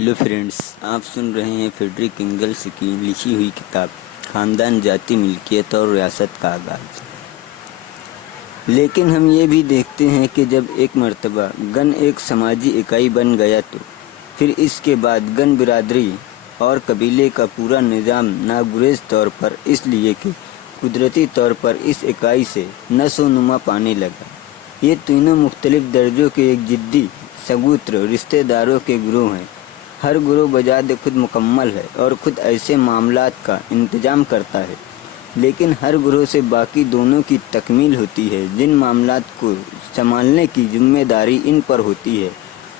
Hello friends, आप सुन रहे हैं फ्रेडरिक एंगल्स की लिखी हुई किताब ख़ानदान, जाति, मिल्कियत और रियासत का आगाज़। लेकिन हम ये भी देखते हैं कि जब एक मर्तबा गन एक समाजी इकाई बन गया तो फिर इसके बाद गन बिरादरी और कबीले का पूरा निज़ाम नागुरेज तौर पर, इसलिए कि कुदरती तौर पर इस इकाई से नशोनुमा पाने लगा। ये तीनों मुख्तलिफ दर्जों के एक जिद्दी सगोत्र रिश्तेदारों के गिरोह हैं। हर गिरोह बजाते खुद मुकम्मल है और खुद ऐसे मामलात का इंतजाम करता है, लेकिन हर गिरोह से बाकी दोनों की तकमील होती है। जिन मामलात को संभालने की जिम्मेदारी इन पर होती है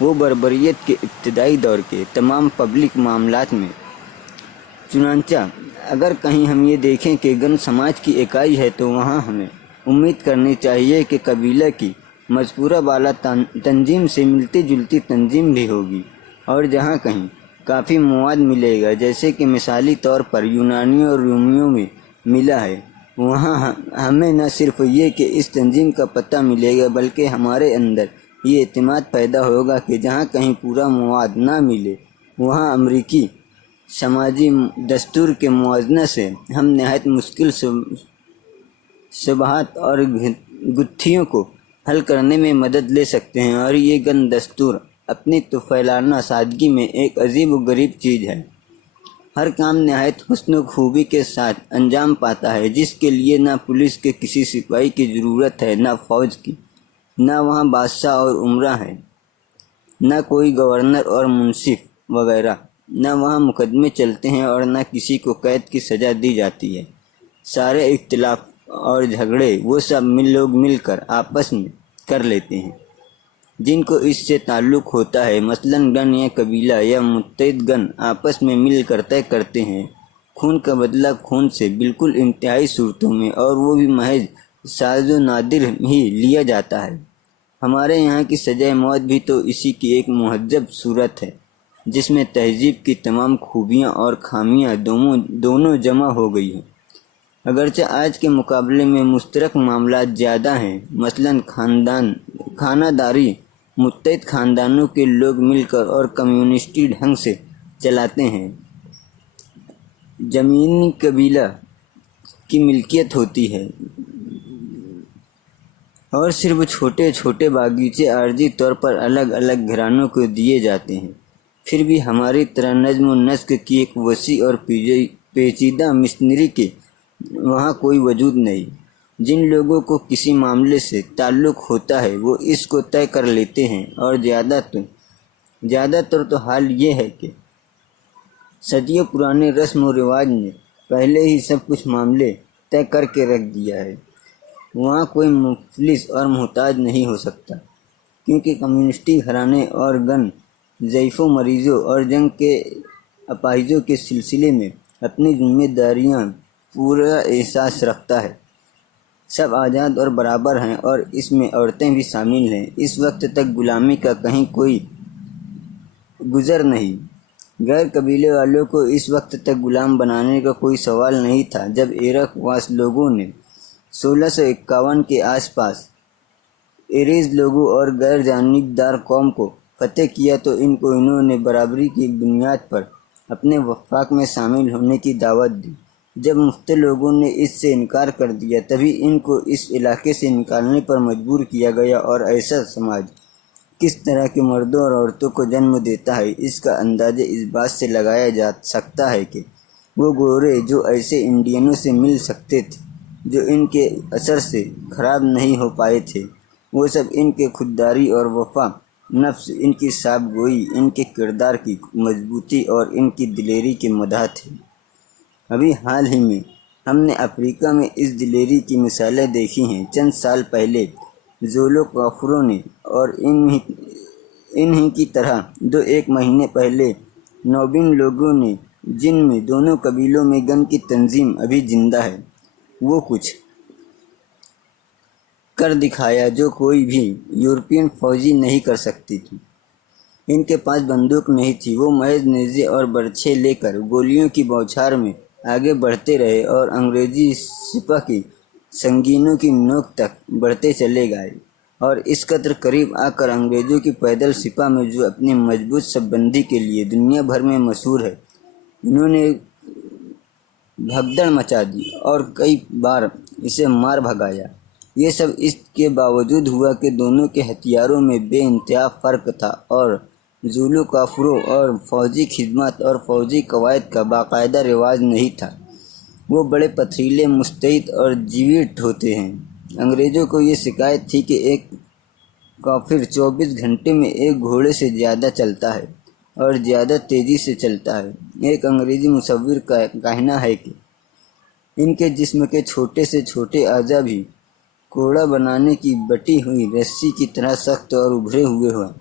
वो बर्बरियत के इब्तदाई दौर के तमाम पब्लिक मामलात में। चुनांचा अगर कहीं हम ये देखें कि गन समाज की इकाई है तो वहाँ हमें उम्मीद करनी चाहिए कि कबीला की मज़कूरा बाला तंजीम से मिलती जुलती तंजीम भी होगी, और जहाँ कहीं काफ़ी मवाद मिलेगा, जैसे कि मिसाली तौर पर यूनानियों और रोमियों में मिला है, वहाँ हमें न सिर्फ ये कि इस तंजीम का पता मिलेगा, बल्कि हमारे अंदर ये एतमाद पैदा होगा कि जहाँ कहीं पूरा मवाद ना मिले वहाँ अमरीकी समाजी दस्तूर के मुआवजा से हम नहायत मुश्किल शुबहात और गुत्थियों को हल करने में मदद ले सकते हैं। और ये गन दस्तूर अपनी तुफैलाना सादगी में एक अजीब व गरीब चीज़ है। हर काम नहायत हुस्न व खूबी के साथ अंजाम पाता है, जिसके लिए ना पुलिस के किसी सिपाही की ज़रूरत है, ना फ़ौज की, ना वहाँ बादशाह और उमरा है, ना कोई गवर्नर और मुंसिफ वगैरह, ना वहाँ मुकदमे चलते हैं और ना किसी को कैद की सज़ा दी जाती है। सारे इख्तिलाफ और झगड़े वो सब लोग मिलकर आपस में कर लेते हैं जिनको इससे ताल्लुक़ होता है। मसलन गन या कबीला या मुत्तहिद गन आपस में मिलकर तय करते हैं खून का बदला खून से, बिल्कुल इंतहाई सूरतों में, और वो भी महज साज़ो नादिर ही लिया जाता है। हमारे यहाँ की सज़ाए मौत भी तो इसी की एक मुहज्जब सूरत है, जिसमें तहजीब की तमाम खूबियाँ और खामियाँ दोनों जमा हो गई हैं। अगरचे आज के मुकाबले में मुश्तरक मामलात ज़्यादा हैं। मसलन खानादारी मुत्तहिद ख़ानदानों के लोग मिलकर और कम्युनिस्टी ढंग से चलाते हैं। ज़मीनी कबीला की मिल्कियत होती है और सिर्फ छोटे छोटे बागीचे आर्जी तौर पर अलग अलग घरानों को दिए जाते हैं। फिर भी हमारी तरह नज़्म व नस्क की एक वसी और पेचीदा मिशनरी के वहाँ कोई वजूद नहीं। जिन लोगों को किसी मामले से ताल्लुक़ होता है वो इसको तय कर लेते हैं, और ज़्यादातर तो हाल ये है कि सदियों पुराने रस्म व रिवाज ने पहले ही सब कुछ मामले तय करके रख दिया है। वहाँ कोई मुफलिस और मोहताज नहीं हो सकता, क्योंकि कम्युनिस्टी घराने और गन ज़ईफ़ों, मरीज़ों और जंग के अपाहिजों के सिलसिले में अपनी जिम्मेदारियाँ पूरा एहसास रखता है। सब आज़ाद और बराबर हैं और इसमें औरतें भी शामिल हैं। इस वक्त तक गुलामी का कहीं कोई गुज़र नहीं। गैर कबीले वालों को इस वक्त तक गुलाम बनाने का कोई सवाल नहीं था। जब इराक वास लोगों ने 1651 के आसपास एरीज़ लोगों और गैर जानिबदार कौम को फतेह किया तो इन्होंने बराबरी की बुनियाद पर अपने वफाक में शामिल होने की दावत दी। जब मुफ्त लोगों ने इससे इनकार कर दिया तभी इनको इस इलाके से निकालने पर मजबूर किया गया। और ऐसा समाज किस तरह के मर्दों और औरतों को जन्म देता है, इसका अंदाज़ा इस बात से लगाया जा सकता है कि वो गोरे जो ऐसे इंडियनों से मिल सकते थे, जो इनके असर से ख़राब नहीं हो पाए थे, वो सब इनके खुददारी और वफा नफ्स, इनकी साब गोई, इनके किरदार की मजबूती और इनकी दिलेरी के मदाह थे। अभी हाल ही में हमने अफ्रीका में इस दिलेरी की मिसालें देखी हैं। चंद साल पहले ज़ोलो काफरों ने और इन्हीं की तरह एक महीने पहले नौबिन लोगों ने, जिनमें दोनों कबीलों में गन की तंजीम अभी जिंदा है, वो कुछ कर दिखाया जो कोई भी यूरोपियन फौजी नहीं कर सकती थी। इनके पास बंदूक नहीं थी, वो महज नेज़े और बर्छे लेकर गोलियों की बौछार में आगे बढ़ते रहे और अंग्रेज़ी सिपह की संगीनों की नोक तक बढ़ते चले गए। اور اس قدر قریب آ کر انگریزوں کی پیدل سپاہ میں جو اپنی مضبوط شب بندی کے لیے دنیا بھر میں مشہور ہے، انہوں نے بھگدڑ مچا دی اور کئی بار اسے مار بھگایا۔ یہ سب اس کے باوجود ہوا کہ دونوں کے ہتھیاروں میں بے انتہا فرق تھا اور زولو کافروں اور فوجی خدمات اور فوجی قواعد کا باقاعدہ رواج نہیں تھا۔ وہ بڑے پتھریلے، مستعد اور جیوٹ ہوتے ہیں۔ انگریزوں کو یہ شکایت تھی کہ ایک کافر 24 گھنٹے میں ایک گھوڑے سے زیادہ چلتا ہے اور زیادہ تیزی سے چلتا ہے۔ ایک انگریزی مصور کا کہنا ہے کہ ان کے جسم کے چھوٹے سے چھوٹے اعضاء بھی کوڑا بنانے کی بٹی ہوئی رسی کی طرح سخت اور ابھرے ہوئے ہیں۔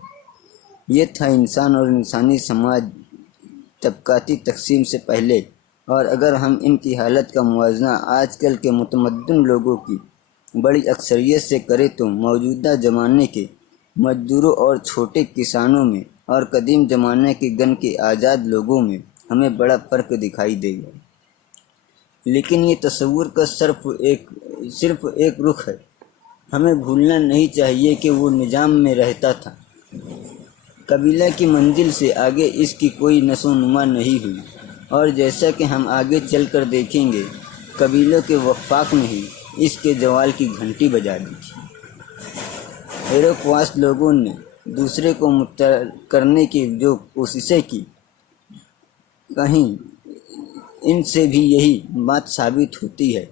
یہ تھا انسان اور انسانی سماج طبقاتی تقسیم سے پہلے، اور اگر ہم ان کی حالت کا موازنہ آج کل کے متمدن لوگوں کی بڑی اکثریت سے کریں تو موجودہ زمانے کے مزدوروں اور چھوٹے کسانوں میں اور قدیم زمانے کے گن کے آزاد لوگوں میں ہمیں بڑا فرق دکھائی دے گا۔ لیکن یہ تصور کا صرف ایک رخ ہے۔ ہمیں بھولنا نہیں چاہیے کہ وہ نظام میں رہتا تھا۔ قبیلہ کی منزل سے آگے اس کی کوئی نشو نما نہیں ہوئی، اور جیسا کہ ہم آگے چل کر دیکھیں گے، قبیلوں کے وفاق نے ہی اس کے زوال کی گھنٹی بجا دی تھی۔ ایروکواس لوگوں نے دوسرے کو متحد کرنے کی جو کوششیں کی، کہیں ان سے بھی یہی بات ثابت ہوتی ہے۔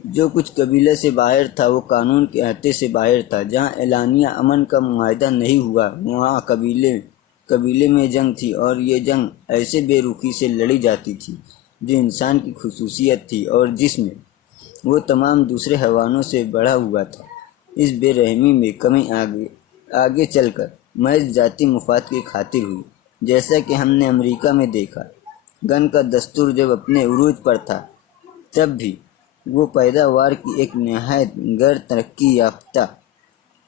جو کچھ قبیلے سے باہر تھا وہ قانون کے احاطے سے باہر تھا۔ جہاں اعلانیہ امن کا معاہدہ نہیں ہوا وہاں قبیلے میں جنگ تھی، اور یہ جنگ ایسے بے رخی سے لڑی جاتی تھی جو انسان کی خصوصیت تھی اور جس میں وہ تمام دوسرے حیوانوں سے بڑھا ہوا تھا۔ اس بے رحمی میں کمی آگے چل کر محض ذاتی مفاد کی خاطر ہوئی، جیسا کہ ہم نے امریکہ میں دیکھا۔ گن کا دستور جب اپنے عروج پر تھا تب بھی وہ پیداوار کی ایک نہایت غیر ترقی یافتہ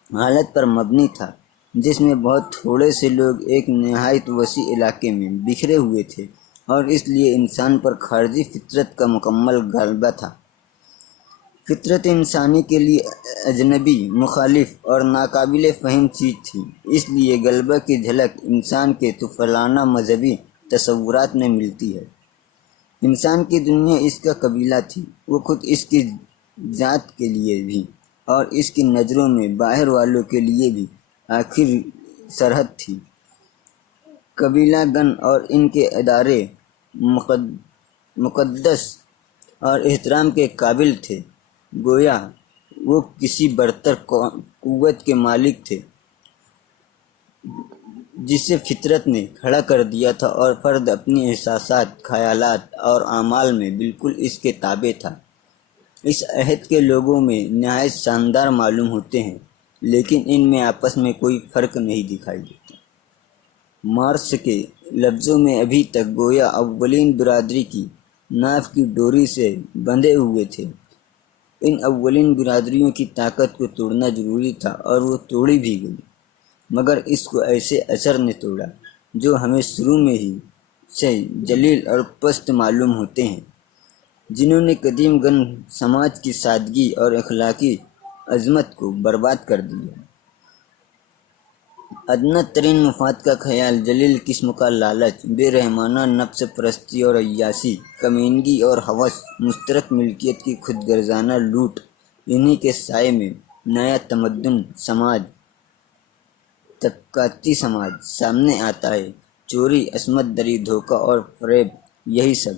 حالت پر مبنی تھا، جس میں بہت تھوڑے سے لوگ ایک نہایت وسیع علاقے میں بکھرے ہوئے تھے، اور اس لیے انسان پر خارجی فطرت کا مکمل غلبہ تھا۔ فطرت انسانی کے لیے اجنبی، مخالف اور ناقابل فہم چیز تھی، اس لیے غلبہ کی جھلک انسان کے طفلانہ مذہبی تصورات میں ملتی ہے۔ انسان کی دنیا اس کا قبیلہ تھی، وہ خود اس کی ذات کے لیے بھی اور اس کی نظروں میں باہر والوں کے لیے بھی آخری سرحد تھی۔ قبیلہ گن اور ان کے ادارے مقدس اور احترام کے قابل تھے، گویا وہ کسی برتر قوت کے مالک تھے جسے فطرت نے کھڑا کر دیا تھا، اور فرد اپنی احساسات، خیالات اور اعمال میں بالکل اس کے تابع تھا۔ اس عہد کے لوگوں میں نہایت شاندار معلوم ہوتے ہیں، لیکن ان میں آپس میں کوئی فرق نہیں دکھائی دیتا۔ مارکس کے لفظوں میں ابھی تک گویا اولین برادری کی ناف کی ڈوری سے بندھے ہوئے تھے۔ ان اولین برادریوں کی طاقت کو توڑنا ضروری تھا، اور وہ توڑی بھی گئی، مگر اس کو ایسے اثر نے توڑا جو ہمیں شروع میں ہی سے ذلیل اور پست معلوم ہوتے ہیں، جنہوں نے قدیم گن سماج کی سادگی اور اخلاقی عظمت کو برباد کر دیا۔ ادنیٰ ترین مفاد کا خیال، ذلیل قسم کا لالچ، بے رحمانہ نفس پرستی اور عیاشی، کمینگی اور ہوس، مشترک ملکیت کی خود غرضانہ لوٹ، انہی کے سائے میں نیا تمدن سماج، طبقاتی سماج سامنے آتا ہے۔ چوری، عصمت دری، دھوکہ اور فریب، یہی سب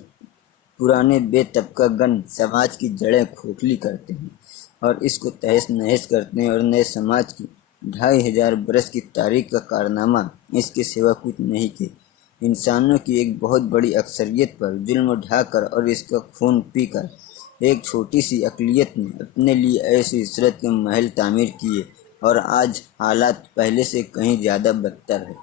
پرانے بے طبقہ گن سماج کی جڑیں کھوکھلی کرتے ہیں اور اس کو تہس نہس کرتے ہیں، اور نئے سماج کی 2500 برس کی تاریخ کا کارنامہ اس کے سوا کچھ نہیں کہ انسانوں کی ایک بہت بڑی اکثریت پر ظلم ڈھا کر اور اس کا خون پی کر ایک چھوٹی سی اقلیت نے اپنے لیے ایسی عزت کے محل تعمیر کیے، اور آج حالات پہلے سے کہیں زیادہ بدتر ہے۔